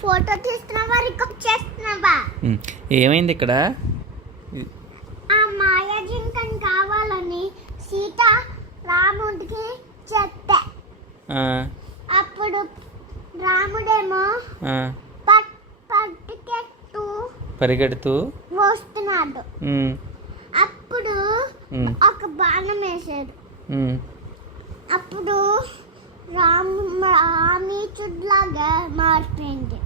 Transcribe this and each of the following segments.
Photo తీస్తున్నావా record చేస్తున్నావా? ఏమైంది ఇక్కడ? ఆ మాయా జింకని కావాలని సీత రాముడికి చెప్పా. అప్పుడు రాముడేమో పరిగెడుతూ వస్తున్నాడు. అప్పుడు ఒక బాణం వేసాడు. అప్పుడు రామీచుడ్లాగా మారిపోయింది.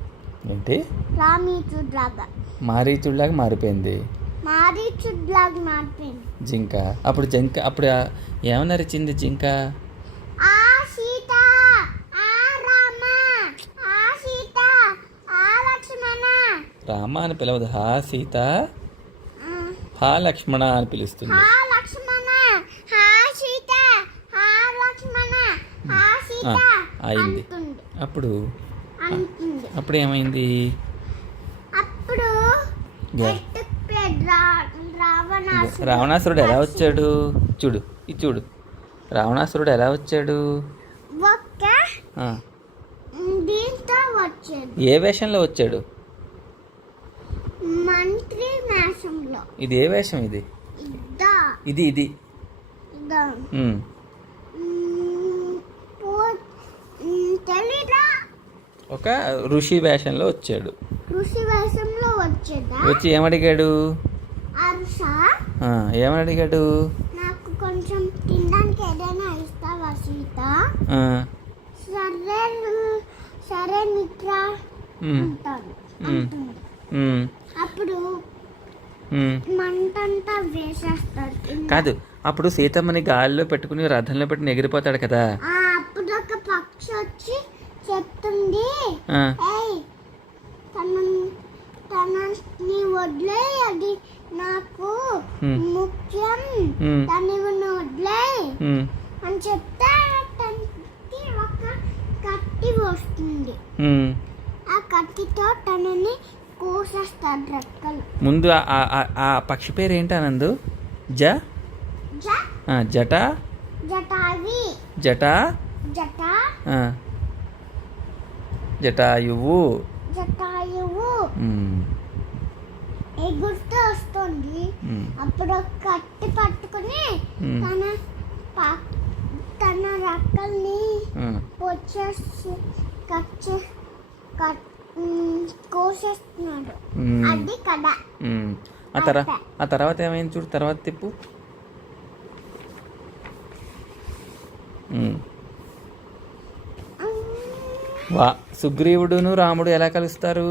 ఏంటి? రామీచుడ్లాగా మారిపోయింది. జింక. అప్పుడు ఏమన్నా అరిచింది జింక? ఆ సీత, ఆ రామ, ఆ సీత, ఆ లక్ష్మణ. రామ అని పిలవదు, హా సీత, హా లక్ష్మణ అని పిలుస్తుంది. హా లక్ష్మణ, హా సీత, హా లక్ష్మణ, హా సీత అయింది. అప్పుడు ఏమైంది? అప్పుడు రావణాసురుడు ఎలా వచ్చాడు? చూడు రావణాసురుడు ఎలా వచ్చాడు? ఏ వేషంలో వచ్చాడు? మంత్రి వేషంలో. ఇది ఏ వేషం? ఇది ఒక ఋషి వేషంలో వచ్చాడు. వచ్చి ఏమడిగాడు? ఏమడిగాడు? నాకు కొంచెం తినడానికి ఏదైనా ఇస్తావా సీత? సరే మిత్ర అంటాడు. అప్పుడు మంటంతా వేసేస్తాడు. కాదు, అప్పుడు సీతమ్మని గాలిలో పెట్టుకుని రథంలో పెట్టుకుని ఎగిరిపోతాడు కదా. అప్పుడు ఒక పక్షి వచ్చి చెప్తుంది, తనని వదిలే, అది నాకు ముఖ్యం, తనని వదిలే అని చెప్తే తనకి ఒక కత్తి వస్తుంది. ఆ కత్తితో తనని కోసేస్తాడు రెక్కలు. ముందు ఆ పక్షి పేరు ఏంటి ఆనందు? జటాయువు ఎగురుతూ వస్తుంది. అప్పుడు కత్తి పట్టుకుని తన రెక్కల్ని వచ్చేసి కోసేస్తున్నాడు. అది కథ. ఆ తర్వాత ఏమైంది చూడు, తర్వాత తిప్పు. సుగ్రీవుడును రాముడు ఎలా కలుస్తారు?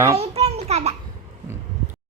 అయిపోయింది కదా.